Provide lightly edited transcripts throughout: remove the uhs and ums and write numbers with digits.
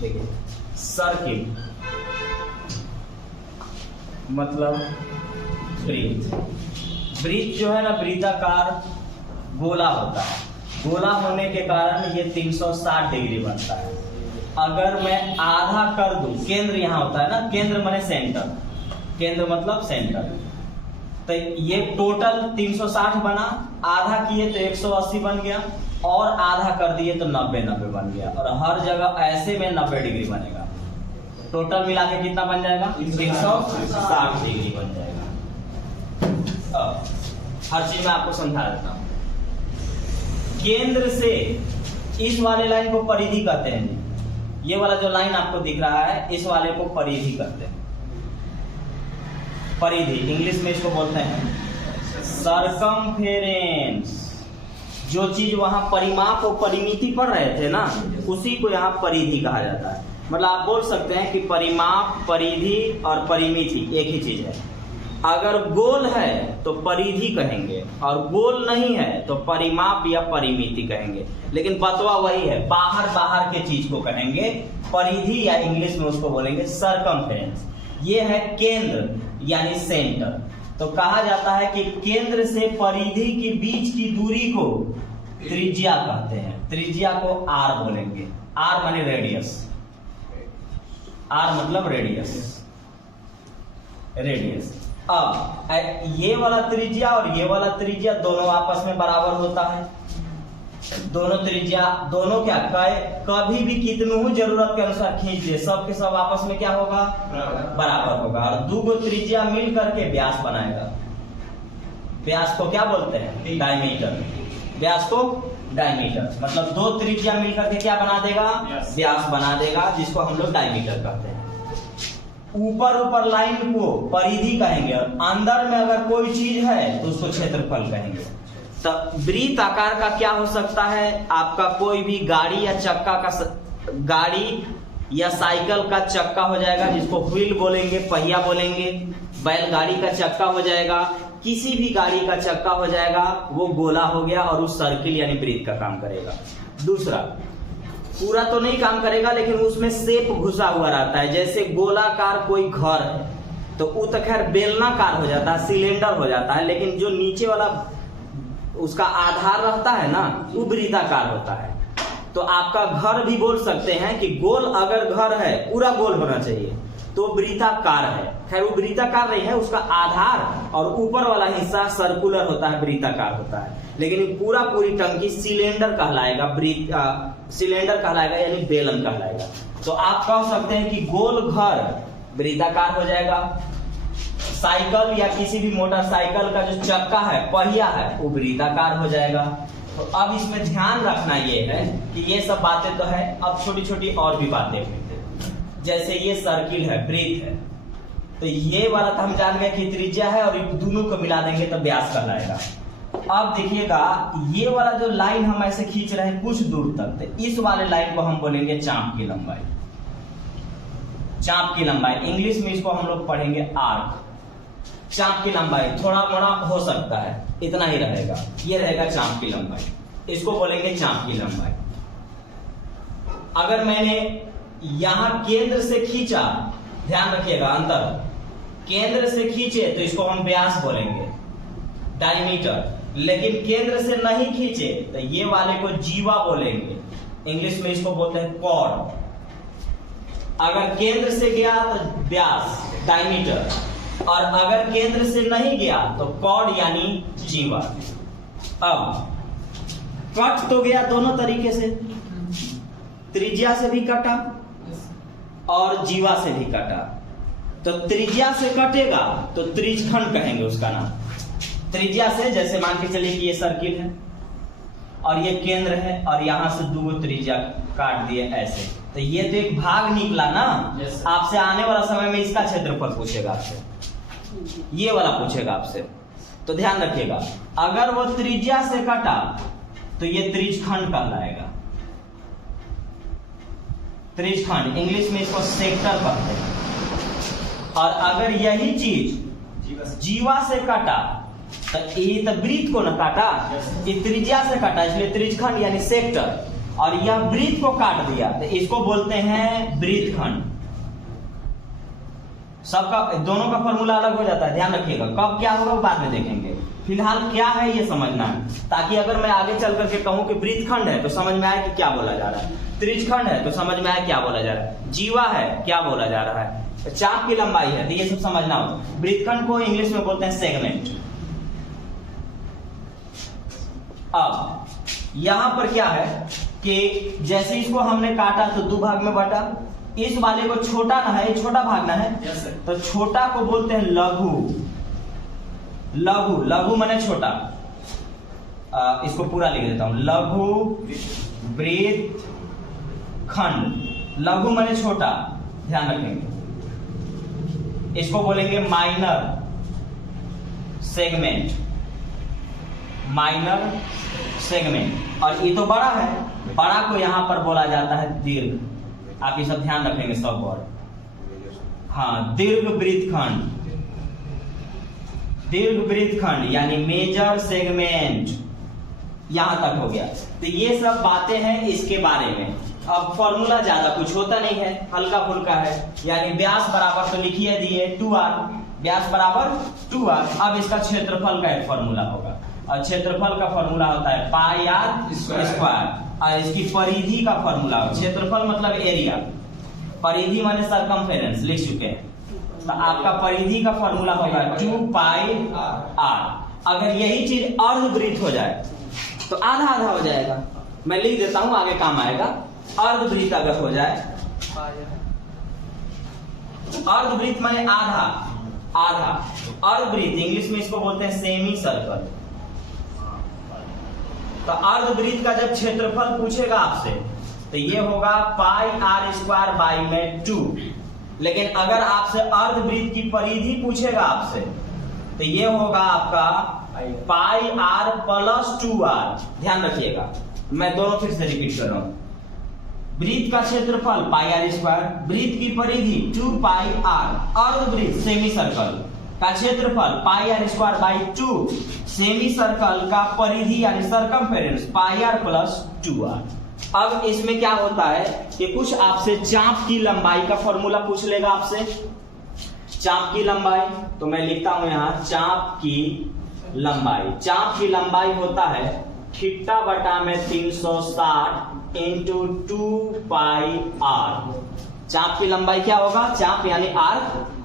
देखिए सर्किल मतलब वृत्त। वृत्त जो है ना वृत्ताकार गोला होता है। गोला होने के कारण ये 360 डिग्री बनता है। अगर मैं आधा कर दूं, केंद्र यहाँ होता है ना, केंद्र माने सेंटर, केंद्र मतलब सेंटर, तो ये टोटल 360 बना, आधा किए तो 180 बन गया, और आधा कर दिए तो 90 बन गया, और हर जगह ऐसे में 90 डिग्री बनेगा। टोटल मिला के कितना बन जाएगा? 360 डिग्री बन जाएगा। हर चीज में आपको समझा देता हूं। केंद्र से इस वाले लाइन को परिधि कहते हैं। ये वाला जो लाइन आपको दिख रहा है इस वाले को परिधि कहते हैं। परिधि इंग्लिश में इसको बोलते हैं सरकमफेरेंस। जो चीज वहां परिमाप और परिमिति पढ़ रहे थे ना, उसी को यहाँ परिधि कहा जाता है। मतलब आप बोल सकते हैं कि परिमाप, परिधि और परिमिति एक ही चीज है। अगर गोल है तो परिधि कहेंगे, और गोल नहीं है तो परिमाप या परिमिति कहेंगे, लेकिन बतवा वही है, बाहर बाहर के चीज को कहेंगे परिधि, या इंग्लिश में उसको बोलेंगे सरकमफेरेंस। ये है केंद्र यानी सेंटर। तो कहा जाता है कि केंद्र से परिधि के बीच की दूरी को त्रिज्या कहते हैं। त्रिज्या को आर बोलेंगे। आर माने रेडियस, आर मतलब रेडियस, रेडियस। अब ये वाला त्रिज्या और ये वाला त्रिज्या दोनों आपस में बराबर होता है। दोनों त्रिज्या, दोनों क्या कभी भी कितनू जरूरत के अनुसार खींच दे, सब के सब आपस में क्या होगा? बराबर होगा। और दो गो त्रिज्या मिल करके व्यास बनाएगा। व्यास को क्या बोलते हैं? डायमीटर। व्यास को डायमीटर मतलब दो त्रिज्या मिलकर के क्या बना देगा? व्यास बना देगा, जिसको हम लोग डायमीटर कहते हैं। ऊपर ऊपर लाइन को परिधि कहेंगे, और अंदर में अगर कोई चीज है तो उसको क्षेत्रफल कहेंगे। तो वृत्त आकार का क्या हो सकता है? आपका कोई भी गाड़ी या चक्का का, गाड़ी या साइकिल का चक्का हो जाएगा, जिसको व्हील बोलेंगे, पहिया बोलेंगे। बैलगाड़ी का चक्का हो जाएगा, किसी भी गाड़ी का चक्का हो जाएगा, वो गोला हो गया और उस सर्किल यानी वृत्त का काम करेगा। दूसरा, पूरा तो नहीं काम करेगा, लेकिन उसमें शेप घुसा हुआ रहता है। जैसे गोलाकार कोई घर है तो वो तो खैर बेलनाकार हो जाता है, सिलेंडर हो जाता है, लेकिन जो नीचे वाला उसका आधार रहता है ना, वो वृत्ताकार होता है। तो आपका घर भी बोल सकते हैं कि गोल अगर घर है, पूरा गोल होना चाहिए, तो वृत्ताकार है। खैर वो वृत्ताकार नहीं है, उसका आधार और ऊपर वाला हिस्सा सर्कुलर होता है, वृत्ताकार होता है। लेकिन पूरा पूरी टंकी सिलेंडर कहलाएगा, सिलेंडर कहलाएगा यानी बेलन कहलाएगा। तो आप कह सकते हैं कि गोल घर वृत्ताकार हो जाएगा। साइकिल या किसी भी मोटरसाइकिल का जो चक्का है, पहिया है, वो वृत्ताकार हो जाएगा। तो अब इसमें ध्यान रखना ये है कि ये सब बातें तो है, अब छोटी छोटी और भी बातें हैं। जैसे ये सर्किल है, वृत्त है, तो ये वाला तो हम जान गए कि त्रिज्या है, और दोनों को मिला देंगे तो व्यास कहलाएगा। अब देखिएगा ये वाला जो लाइन हम ऐसे खींच रहे हैं कुछ दूर तक, तो इस वाले लाइन को हम बोलेंगे चाप की लंबाई। चाप की लंबाई इंग्लिश में इसको हम लोग पढ़ेंगे आर्क। चाप की लंबाई थोड़ा मोड़ा हो सकता है, इतना ही रहेगा, ये रहेगा चाप की लंबाई, इसको बोलेंगे चाप की लंबाई। अगर मैंने यहां केंद्र से खींचा, ध्यान रखिएगा अंतर, केंद्र से खींचे तो इसको हम व्यास बोलेंगे, डायमीटर। लेकिन केंद्र से नहीं खींचे तो ये वाले को जीवा बोलेंगे, इंग्लिश में इसको बोलते हैं कॉर्ड। अगर केंद्र से गया तो व्यास, डायमीटर, और अगर केंद्र से नहीं गया तो कॉर्ड यानी जीवा। अब कट तो गया दोनों तरीके से, त्रिज्या से भी कटा और जीवा से भी कटा। तो त्रिज्या से कटेगा तो त्रिज्यखंड कहेंगे उसका नाम। त्रिज्या से, जैसे मान के चलिए कि ये सर्किल है और ये केंद्र है, और यहां से दो त्रिज्या काट दिए ऐसे, तो ये तो एक भाग निकला ना। आपसे आने वाला समय में इसका क्षेत्रफल पूछेगा आपसे, ये वाला पूछेगा आपसे। तो ध्यान रखिएगा, अगर वो त्रिज्या से कटा तो ये त्रिज्यखंड कहलाएगा। त्रिज्यखंड इंग्लिश में इसको सेक्टर कहते हैं। और अगर यही चीज जीवा से कटा तो ये तो वृत्त को न काटा, ये त्रिज्या से काटा, इसलिए त्रिज्यखंड यानी सेक्टर। और यह वृत्त को काट दिया, तो इसको बोलते हैं वृत्तखंड। सबका दोनों का फॉर्मूला अलग हो जाता है, ध्यान रखिएगा। कब क्या होगा बाद में देखेंगे, फिलहाल क्या है ये समझना है, ताकि अगर मैं आगे चल करके कहूं कि वृत्तखंड है तो समझ में आए कि क्या बोला जा रहा है, त्रिज्यखंड है तो समझ में आए क्या बोला जा रहा है, जीवा है क्या बोला जा रहा है, चाप की लंबाई है, तो ये सब समझना होगा। वृत्तखंड को इंग्लिश में बोलते हैं सेगमेंट। अब यहां पर क्या है कि जैसे इसको हमने काटा तो दो भाग में बांटा, इस वाले को छोटा ना है, छोटा भागना है, तो छोटा को बोलते हैं लघु। लघु, लघु माने छोटा। इसको पूरा लिख देता हूं, लघु वृत्तखंड। लघु माने छोटा, ध्यान रखेंगे। इसको बोलेंगे माइनर सेगमेंट, माइनर सेगमेंट। और ये तो बड़ा है, बड़ा को यहां पर बोला जाता है दीर्घ। आप ये सब ध्यान रखेंगे सब वर्ड। हाँ, दीर्घ वृत्तखंड, दीर्घ वृत्तखंड यानी मेजर सेगमेंट, यहां तक हो गया। तो ये सब बातें हैं इसके बारे में। अब फॉर्मूला ज्यादा कुछ होता नहीं है, हल्का फुल्का है, यानी व्यास बराबर तो लिखिए दिए 2r, व्यास बराबर 2r। अब इसका क्षेत्रफल का एक फॉर्मूला होगा, और क्षेत्रफल का फॉर्मूला होता है पाई आर स्क्वायर। और इसकी परिधि का फॉर्मूला, क्षेत्रफल मतलब एरिया, परिधि माने सरकमफेरेंस लिख चुके हैं। तो आपका परिधि का फॉर्मूला होगा 2 पाई आर। अगर यही चीज अर्धवृत्त हो जाए तो आधा आधा हो जाएगा, मैं लिख देता हूं आगे काम आएगा। अर्धवृत्त अगर हो जाए, अर्धवृत्त माने आधा, आधा। अर्धवृत्त इंग्लिश में इसको बोलते हैं सेमी सर्कल। तो अर्धवृत्त का जब क्षेत्रफल पूछेगा आपसे तो ये होगा पाई आर स्क्वायर बाई में 2। लेकिन अगर आपसे अर्धवृत्त की परिधि पूछेगा आपसे तो ये होगा आपका पाई आर प्लस 2r। ध्यान रखिएगा, मैं दोनों फिर से रिपीट कर रहा हूं। वृत्त का क्षेत्रफल पाई आर स्क्वायर, वृत्त की परिधि 2 पाई आर, अर्धवृत्त सेमी सर्कल का क्षेत्रफल pi R square by 2, semi circle का परिधि यानी circumference pi are plus 2r। अब इसमें क्या होता है कि कुछ आपसे चाप की लंबाई का फॉर्मूला पूछ लेगा आपसे। चाप की लंबाई, तो मैं लिखता हूं यहां चाप की लंबाई। चाप की लंबाई होता है थीटा बटा में 360 इंटू 2 पाई आर। चाप की लंबाई क्या होगा, चाप यानी आर,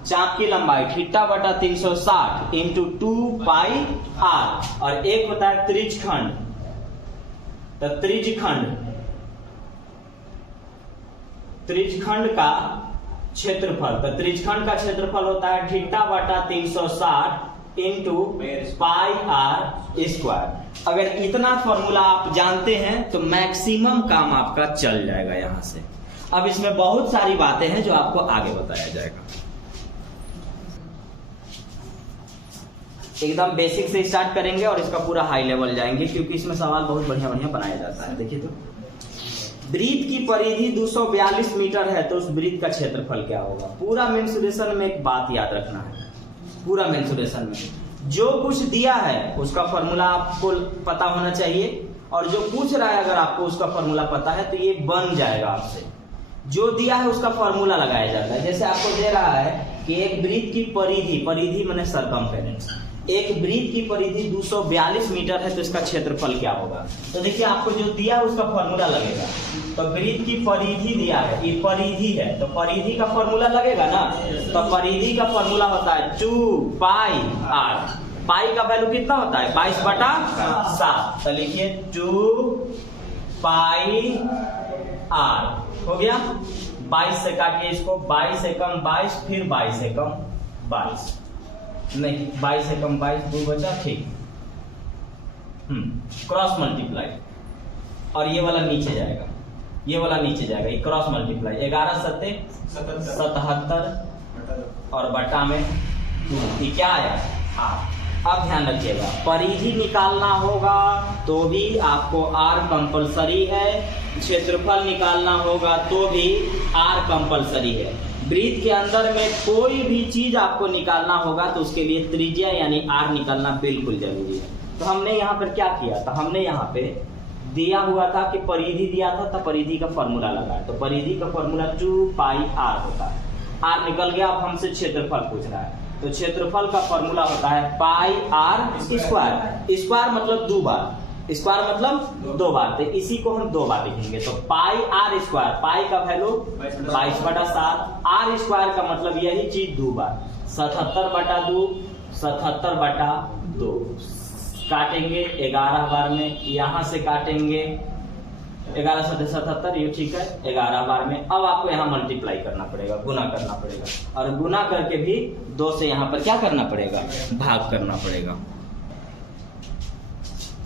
चाप की लंबाई थीटा बटा 360 इंटू 2 पाई आर। और एक होता है त्रिज्यखंड, तो त्रिज्यखंड, त्रिज्यखंड का क्षेत्रफल, तो त्रिज्यखंड का क्षेत्रफल होता है थीटा बटा 360 इंटू पाई आर स्क्वायर। अगर इतना फॉर्मूला आप जानते हैं तो मैक्सिमम काम आपका चल जाएगा यहां से। अब इसमें बहुत सारी बातें हैं जो आपको आगे बताया जाएगा। एकदम बेसिक से स्टार्ट करेंगे और इसका पूरा हाई लेवल जाएंगे, क्योंकि इसमें सवाल बहुत बढ़िया बढ़िया बनाया जाता है। देखिए, तो वृत्त की परिधि 242 मीटर है, तो उस वृत्त का क्षेत्रफल क्या होगा। पूरा मेंसुरेशन में एक बात याद रखना है, पूरा मेंसुरेशन में जो कुछ दिया है उसका फॉर्मूला आपको पता होना चाहिए, और जो पूछ रहा है अगर आपको उसका फॉर्मूला पता है तो ये बन जाएगा आपसे। जो दिया है उसका फॉर्मूला लगाया जाता है। जैसे आपको दे रहा है कि एक वृत्त की परिधि, परिधि माने सरकमफेरेंस, एक वृत्त की परिधि 242 मीटर है, तो इसका क्षेत्रफल क्या होगा। तो देखिए, आपको जो दिया है उसका फॉर्मूला लगेगा। तो वृत्त की परिधि दिया है, ये परिधि है, तो परिधि का फॉर्मूला लगेगा ना। तो परिधि का फॉर्मूला होता है 2 पाई आर। पाई का वैल्यू कितना होता है, 22/7। तो लिखिए 2 पाई आर हो गया। 22 से काटिए इसको, 22 से कम 22, फिर 22 से कम 22, नहीं 22 से कम 22, 2 बचा, ठीक। क्रॉस मल्टीप्लाई, और ये वाला नीचे जाएगा, ये वाला नीचे जाएगा, ये क्रॉस मल्टीप्लाई। 11 सत्ते 77 और बटा में 2, ये क्या आया, आर। अब ध्यान रखिएगा, परिधि निकालना होगा तो भी आपको आर कंपलसरी है, क्षेत्रफल निकालना होगा तो भी आर कंपलसरी है। वृत्त के अंदर में कोई भी चीज आपको निकालना होगा तो उसके लिए त्रिज्या यानी आर निकालना बिल्कुल जरूरी है। तो हमने यहाँ पर क्या किया, तो हमने यहाँ पे दिया हुआ था कि परिधि दिया था, तब परिधि का फॉर्मूला लगाया, तो परिधि का फॉर्मूला 2πr होता है। r निकल गया। अब हमसे क्षेत्रफल पूछ रहा है, तो क्षेत्रफल का फॉर्मूला होता है पाई आर स्क्वायर। स्क्वायर मतलब दो बार, स्क्वायर मतलब दो बार, तो इसी को हम दो बार लिखेंगे। तो पाई आर स्क्वायर, पाई का वैल्यू 22/7, आर स्क्वायर का मतलब यही चीज दो बार, 77/2, 77/2 काटेंगे 11 बार में, यहाँ से काटेंगे 11 7 77, ये ठीक है 11 बार में। अब आपको यहाँ मल्टीप्लाई करना पड़ेगा, गुना करना पड़ेगा, और गुना करके भी 2 से यहाँ पर क्या करना पड़ेगा, भाग करना पड़ेगा।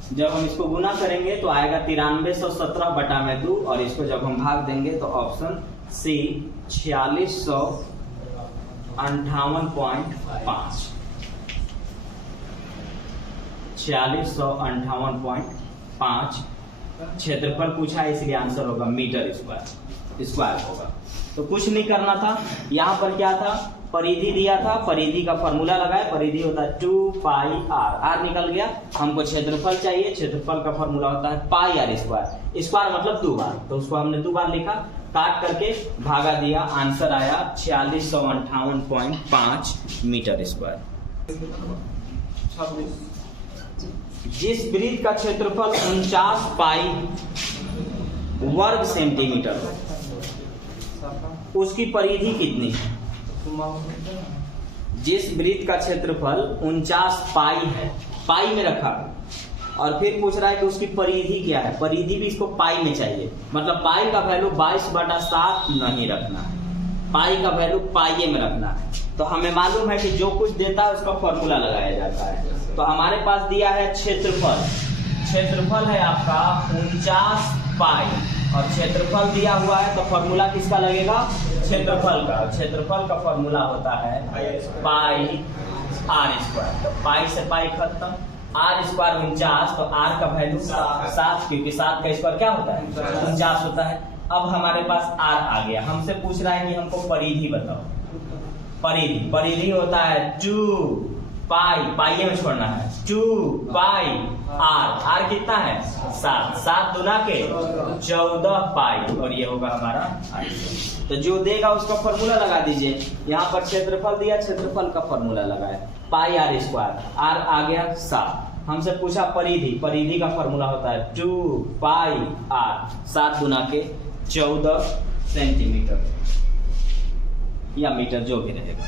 जब हम इसको गुना करेंगे तो आएगा 9317/2, और इसको जब हम भाग देंगे तो ऑप्शन सी 4658.5, 4658.5 क्षेत्रफल पूछा है, इसलिए आंसर होगा मीटर स्क्वायर होगा। तो कुछ नहीं करना था, यहाँ पर क्या था, परिधि दिया था, परिधि का फॉर्मूला लगाए, परिधि होता है 2πr, r निकल गया। हमको क्षेत्रफल चाहिए, क्षेत्रफल का फॉर्मूला होता है पाई आर स्क्वायर, स्क्वायर मतलब दो बार, तो उसको हमने दो बार लिखा, काट करके भागा दिया, आंसर आया 4658.5 मीटर स्क्वायर। जिस वृत्त का क्षेत्रफल 49 पाई वर्ग सेंटीमीटर है, उसकी परिधि कितनी है? जिस वृत्त का क्षेत्रफल 49 पाई है, पाई में रखा, और फिर पूछ रहा है कि उसकी परिधि क्या है, परिधि भी इसको पाई में चाहिए, मतलब पाई का वैल्यू 22/7 नहीं रखना है, पाई का वैल्यू पाई में रखना है। तो हमें मालूम है कि जो कुछ देता है उसका फॉर्मूला लगाया जाता है। तो हमारे पास दिया है क्षेत्रफल, क्षेत्रफल है आपका 49 पाई, और क्षेत्रफल दिया हुआ है, तो फॉर्मूला किसका लगेगा, क्षेत्रफल का। क्षेत्रफल का फॉर्मूला होता है पाई आर स्क्वायर, तो पाई से पाई खत्म, आर स्क्वायर 49, तो आर का वैल्यू 7, क्योंकि 7 का स्क्वायर क्या होता है 49 होता है। अब हमारे पास आर आ गया, हमसे पूछ रहा है कि हमको परिधि बताओ। परिधि होता है 2 पाई, पाई में छोड़ना है, 2 पाई आर कितना है 7, 7 दूना के 14 पाई, और ये होगा हमारा आंसर। तो जो देगा उसका फॉर्मूला लगा दीजिए। यहाँ पर क्षेत्रफल दिया, क्षेत्रफल का फॉर्मूला लगाया पाई आर स्क्वायर, आर आ गया 7। हमसे पूछा परिधि का फॉर्मूला होता है 2 पाई आर, 7 गुना के 14 सेंटीमीटर या मीटर, जो भी रहेगा।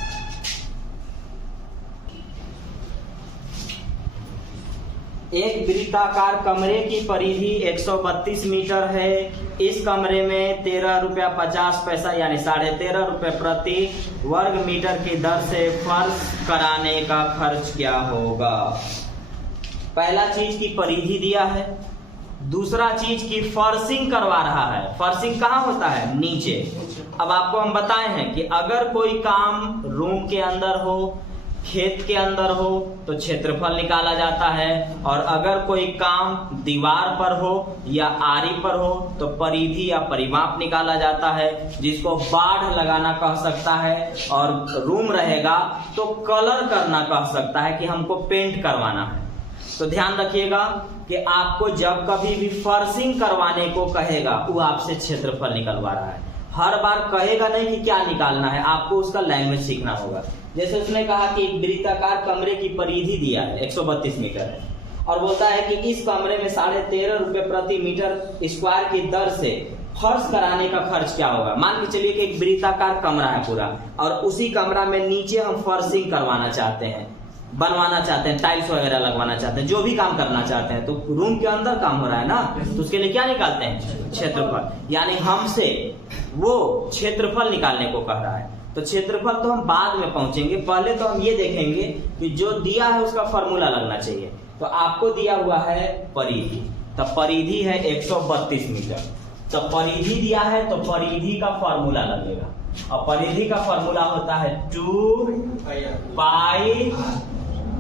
एक वृत्ताकार कमरे की परिधि 132 मीटर है। इस कमरे में 13 रुपया 50 पैसा यानी 13.5 रुपये प्रति वर्ग मीटर की दर से फर्श कराने का खर्च क्या होगा? पहला चीज की परिधि दिया है, दूसरा चीज की फर्शिंग करवा रहा है। फर्शिंग कहाँ होता है? नीचे। अब आपको हम बताए हैं कि अगर कोई काम रूम के अंदर हो, खेत के अंदर हो, तो क्षेत्रफल निकाला जाता है, और अगर कोई काम दीवार पर हो या आरी पर हो तो परिधि या परिमाप निकाला जाता है, जिसको बाढ़ लगाना कह सकता है, और रूम रहेगा तो कलर करना कह सकता है कि हमको पेंट करवाना है। तो ध्यान रखिएगा कि आपको जब कभी भी फर्शिंग करवाने को कहेगा वो आपसे क्षेत्रफल निकलवा रहा है। हर बार कहेगा नहीं कि क्या निकालना है, आपको उसका लैंग्वेज सीखना होगा। जैसे उसने कहा कि एक वृत्ताकार कमरे की परिधि दिया है 132 मीटर है, और बोलता है कि इस कमरे में 13.5 रुपये प्रति मीटर स्क्वायर की दर से फर्श कराने का खर्च क्या होगा। मान के चलिए कि एक वृत्ताकार कमरा है पूरा, और उसी कमरा में नीचे हम फर्शिंग करवाना चाहते हैं, बनवाना चाहते हैं, टाइल्स वगैरह लगवाना चाहते हैं, जो भी काम करना चाहते हैं, तो रूम के अंदर काम हो रहा है ना, तो उसके लिए क्या निकालते हैं? क्षेत्रफल। यानी हमसे वो क्षेत्रफल निकालने को कह रहा है। तो क्षेत्रफल तो हम बाद में पहुंचेंगे, पहले तो हम ये देखेंगे कि जो दिया है उसका फॉर्मूला लगना चाहिए। तो आपको दिया हुआ है परिधि, तो परिधि है 132 मीटर, तो परिधि दिया है तो परिधि का फॉर्मूला लगेगा, और परिधि का फॉर्मूला होता है 2 पाई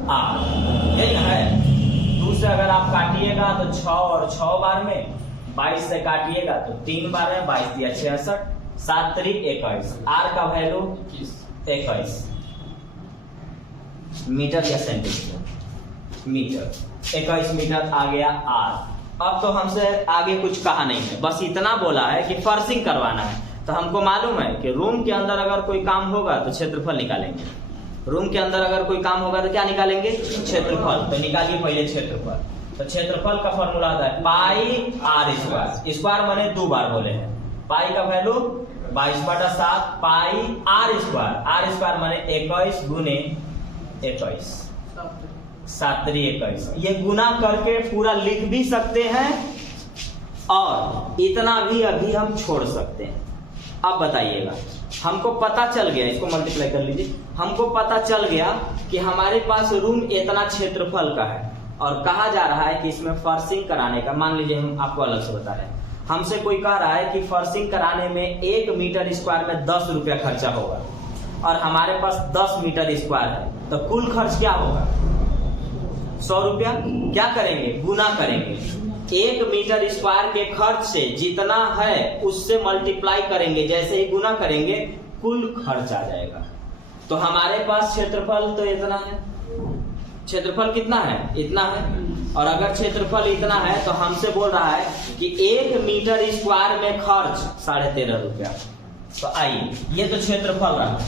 आर, यही है। 2 से अगर आप काटिएगा तो 6 और 6 बार में, 22 से काटिएगा तो 3 बार में, 22 दिया 66, 7 त्रिक 21, आर का वैल्यू 21 मीटर या सेंटीमीटर, मीटर 21 मीटर आ गया आर। अब तो हमसे आगे कुछ कहा नहीं है, बस इतना बोला है कि फर्शिंग करवाना है। तो हमको मालूम है कि रूम के अंदर अगर कोई काम होगा तो क्षेत्रफल निकालेंगे। रूम के अंदर अगर कोई काम होगा तो क्या निकालेंगे? क्षेत्रफल। तो निकालिए पहले क्षेत्रफल। तो क्षेत्रफल का फॉर्मूला आता है पाई आर स्क्वायर। स्क्वायर मैंने 2 बार बोले हैं। पाई का value 22/7 pi R square. R square मैंने 21 गुने 21 7 21। ये गुना करके पूरा लिख भी सकते हैं और इतना भी अभी हम छोड़ सकते हैं। अब बताइएगा, हमको पता चल गया, इसको मल्टीप्लाई कर लीजिए। हमको पता चल गया कि हमारे पास रूम इतना क्षेत्रफल का है और कहा जा रहा है कि इसमें फर्शिंग कराने का, मान लीजिए हम आपको अलग से बता रहे हैं, हमसे कोई कह रहा है कि फर्शिंग कराने में 1 मीटर स्क्वायर में 10 रुपया खर्चा होगा और हमारे पास 10 मीटर स्क्वायर है, तो कुल खर्च क्या होगा? 100 रुपया। क्या करेंगे? गुना करेंगे। 1 मीटर स्क्वायर के खर्च से जितना है उससे मल्टीप्लाई करेंगे, जैसे ही गुना करेंगे कुल खर्च आ जाएगा। तो हमारे पास क्षेत्रफल तो इतना है, क्षेत्रफल कितना है? इतना है। और अगर क्षेत्रफल इतना है तो हमसे बोल रहा है कि 1 मीटर स्क्वायर में खर्च 13.5 रुपया। तो आइए, ये तो क्षेत्रफल रहा,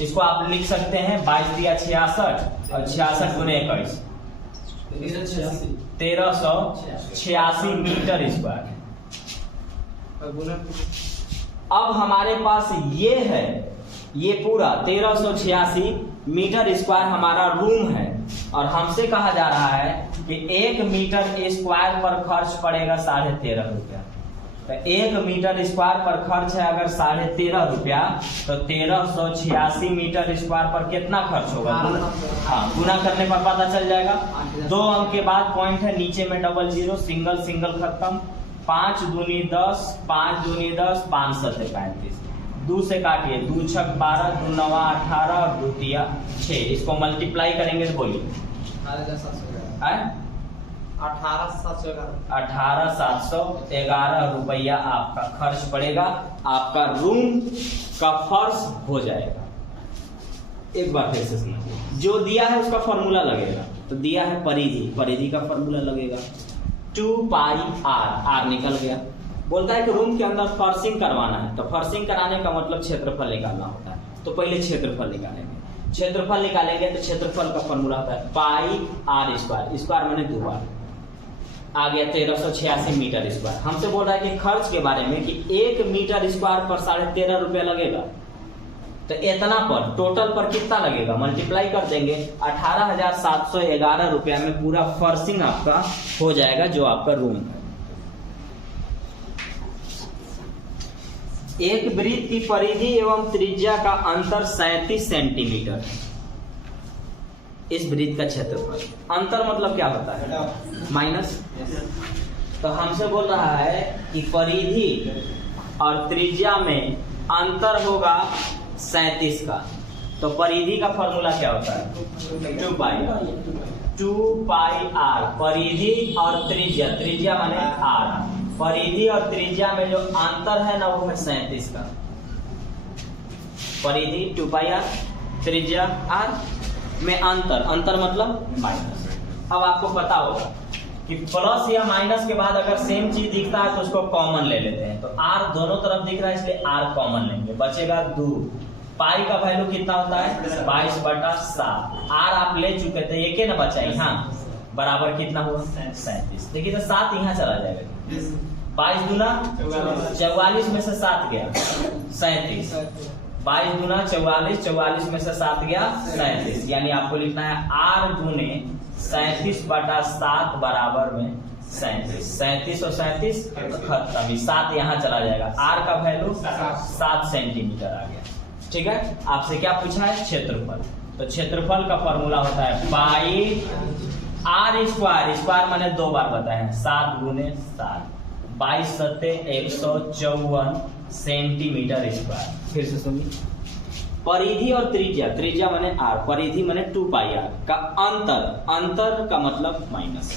इसको आप लिख सकते हैं 22 दिया 66 और 66 गुने 21 1386 मीटर स्क्वायर। अब हमारे पास ये है, ये पूरा 1386 मीटर स्क्वायर हमारा रूम है और हमसे कहा जा रहा है कि 1 मीटर स्क्वायर पर खर्च पड़ेगा 13.5 रुपया। तो 1 मीटर स्क्वायर पर खर्च है अगर 13.5 रुपया, तो 1386 मीटर स्क्वायर पर कितना खर्च होगा? हाँ, गुना करने पर पता चल जाएगा। 2 अंक के बाद पॉइंट है, नीचे में डबल जीरो, सिंगल सिंगल खत्म। 5 दूनी 10, 5 दूनी 10, 5 7 35। 2 से काटिए, 2 6 12, 2 9 18 और 2 3 6। इसको मल्टीप्लाई करेंगे तो बोलिए 18,711 रुपया आपका खर्च पड़ेगा। आपका रूम का फर्श हो जाएगा। एक बार फिर से समझिए, जो दिया है उसका फॉर्मूला लगेगा। तो दिया है परिधि, परिधि का फॉर्मूला लगेगा 2 पाई आर। आर निकल गया। बोलता है कि रूम के अंदर फर्शिंग करवाना है, तो फर्शिंग कराने का मतलब क्षेत्रफल निकालना होता है। तो पहले क्षेत्रफल निकालेंगे। क्षेत्रफल निकालेंगे तो क्षेत्रफल का फॉर्मूला होता है पाई आर स्क्वायर। स्क्वायर मैंने 2 बार आ गया 1386 मीटर स्क्वायर। हमसे बोल रहा है कि खर्च के बारे में कि 1 मीटर स्क्वायर पर 13.5 रुपया लगेगा। तो इतना पर टोटल पर कितना लगेगा? मल्टीप्लाई कर देंगे। 18,711 रुपया में पूरा फर्शिंग आपका हो जाएगा, जो आपका रूम है। एक वृत्त की परिधि एवं त्रिज्या का अंतर 37 सेंटीमीटर। इस वृत्त का क्षेत्रफल, अंतर मतलब क्या होता है? माइनस। तो हमसे बोल रहा है कि परिधि और त्रिज्या में अंतर होगा 37 का। तो परिधि का फॉर्मूला क्या होता है? 2 पाई आर। परिधि और त्रिज्या, त्रिज्या माने आर, परिधि और त्रिज्या में जो अंतर है ना वो है 37 का। परिधि 2 पाई आर, त्रिज्या आर में अंतर, अंतर मतलब माइनस। अब आपको पता होगा कि प्लस या माइनस के बाद अगर सेम चीज दिखता है तो उसको कॉमन ले लेते हैं। तो आर दोनों तरफ दिख रहा है इसलिए आर कॉमन लेंगे, बचेगा 2। पाई का वैल्यू कितना होता है? 22/7। आर आप ले चुके थे, एक ना बचा यहाँ, बराबर कितना हुआ? 37। देखिए तो 7 यहाँ चला जाएगा। 22 गुना 44 में से 7 गया 37। 22 गुना 44, 44 में से 7 गया 37। यानी आपको लिखना है आर गुने 37/7 बराबर में 37। 37 और 37 खत्म, 7 यहाँ चला जाएगा। आर का वैल्यू 7 सेंटीमीटर आ गया। ठीक है, आपसे क्या पूछा है? क्षेत्रफल। तो क्षेत्रफल का फॉर्मूला होता है पाई आर स्क्वायर। स्क्वायर मैंने 2 बार बताया है, 7 गुने 7, 22 सत्ते 154 सेंटीमीटर स्क्वायर। फिर से सुनिए, परिधि और त्रिज्या, त्रिज्या माने आर, परिधि माने 2 पाई आर का अंतर, अंतर का मतलब माइनस।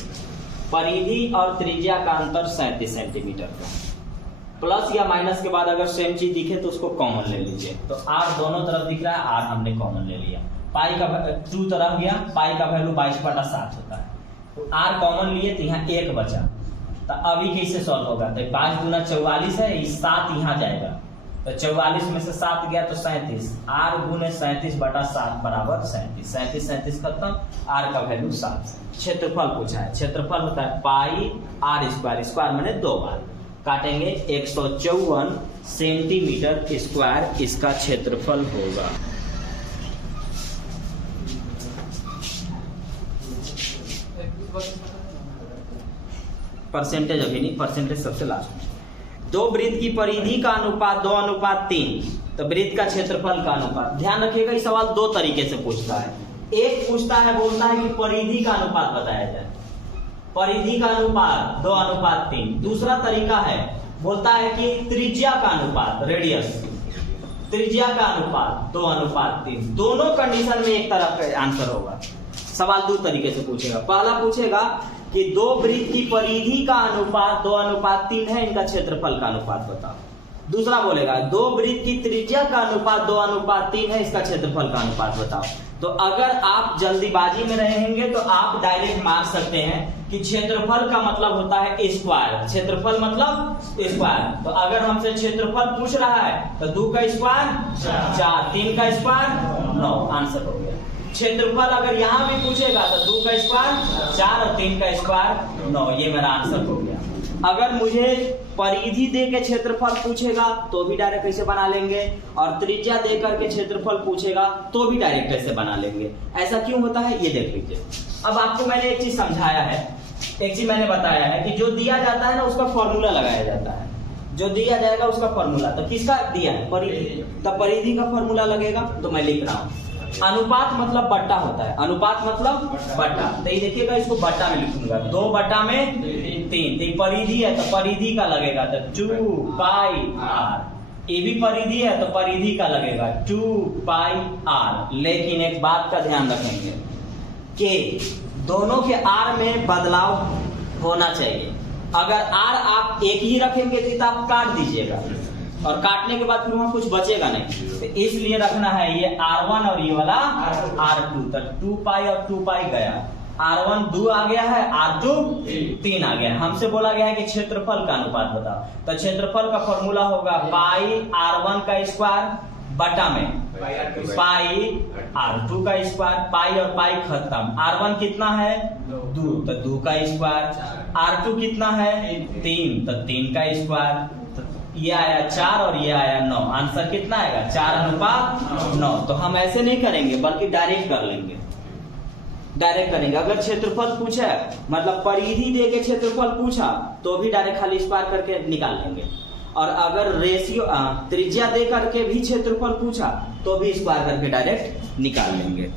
परिधि और त्रिज्या का अंतर 37 सेंटीमीटर का। प्लस या माइनस के बाद अगर सेम चीज दिखे तो उसको कॉमन ले लीजिए। तो आर दोनों तरफ दिख रहा है, आर हमने कॉमन ले लिया। पाई का 2 तरफ गया, पाई का वैल्यू 22/7 होता है। तो आर कॉमन लिए तो यहाँ 1 बचा, तो अभी कैसे सॉल्व होगा, तो 5 दूना 44 है, 7 यहाँ जाएगा, तो 44 में से 7 गया तो 37, r गुने 37 बटा 7 बराबर 37, 37 खत्म, r का वैल्यू 7। क्षेत्रफल पूछा है, क्षेत्रफल होता है पाई r स्क्वायर, स्क्वायर मैंने 2 बार काटेंगे, 154 सेंटीमीटर स्क्वायर इसका क्षेत्रफल होगा। परसेंटेज अभी नहीं, परसेंटेज सबसे लास्ट में। दो वृत्त की परिधि का अनुपात 2:3, तो वृत्त का क्षेत्रफल का अनुपात। ध्यान रखिएगा, ये सवाल 2 तरीके से पूछता है। एक पूछता है, बोलता है कि परिधि का अनुपात बताया जाए, परिधि का अनुपात 2:3। दूसरा तरीका है, बोलता है कि त्रिज्या का अनुपात, रेडियस, त्रिज्या का अनुपात 2:3। दोनों कंडीशन में एक तरफ का आंसर होगा। सवाल 2 तरीके से पूछेगा। पहला पूछेगा कि दो वृत्त की परिधि का अनुपात 2:3 है, इनका क्षेत्रफल का अनुपात बताओ। दूसरा बोलेगा दो वृत्त की त्रिज्या का अनुपात 2:3 है, इसका क्षेत्रफल का अनुपात बताओ। तो अगर आप जल्दीबाजी में रहेंगे तो आप डायरेक्ट मार सकते हैं कि क्षेत्रफल का मतलब होता है स्क्वायर, क्षेत्रफल मतलब स्क्वायर। तो अगर हमसे क्षेत्रफल पूछ रहा है तो 2 का स्क्वायर 4, 3 का स्क्वायर 9, आंसर हो गया। क्षेत्रफल अगर यहाँ भी पूछेगा तो 2 का स्क्वायर 4 और 3 का स्क्वायर 9, ये मेरा आंसर हो गया। अगर मुझे परिधि दे के क्षेत्रफल पूछेगा तो भी डायरेक्ट ऐसे बना लेंगे, और त्रिज्या दे करके क्षेत्रफल पूछेगा तो भी डायरेक्ट ऐसे बना लेंगे। ऐसा क्यों होता है ये देख लीजिए। अब आपको मैंने एक चीज समझाया है, एक चीज मैंने बताया है कि जो दिया जाता है ना उसका फॉर्मूला लगाया जाता है, जो दिया जाएगा उसका फॉर्मूला। तो किसका दिया है, परिधि, तो परिधि का फॉर्मूला लगेगा। तो मैं लिख रहा हूँ, अनुपात मतलब बट्टा होता है, अनुपात मतलब बट्टा। तो ये देखिएगा, इसको बट्टा में लिखूंगा, 2 बटा में 3। तो परिधि है तो परिधि का लगेगा तो 2 पाई r। ये भी परिधि है तो परिधि का लगेगा 2 पाई r। लेकिन एक बात का ध्यान रखेंगे कि दोनों के r में बदलाव होना चाहिए। अगर r आप एक ही रखेंगे तो आप काट दीजिएगा, और काटने के बाद फिर वहां कुछ बचेगा नहीं। तो इसलिए रखना है ये r1 और ये वाला r2। तो 2 पाई और 2 पाई गया, r1 2 आ गया है, r2 3 आ गया है। हमसे बोला गया है कि क्षेत्रफल का अनुपात बताओ, तो क्षेत्रफल का फॉर्मूला होगा पाई r1 का स्क्वायर बटा में पाई r2 का स्क्वायर। पाई और पाई खत्म, r1 कितना है 2, तो 2 का स्क्वायर। r2 कितना है 3, तो 3 का स्क्वायर। ये आया 4 और ये आया 9, आंसर कितना आएगा 4:9। तो हम ऐसे नहीं करेंगे बल्कि डायरेक्ट कर लेंगे, डायरेक्ट करेंगे। अगर क्षेत्रफल पूछा मतलब परिधि दे के क्षेत्रफल पूछा तो भी डायरेक्ट खाली स्क्वायर करके निकाल लेंगे, और अगर रेशियो त्रिज्या दे करके भी क्षेत्रफल पूछा तो भी स्क्वायर करके डायरेक्ट निकाल लेंगे।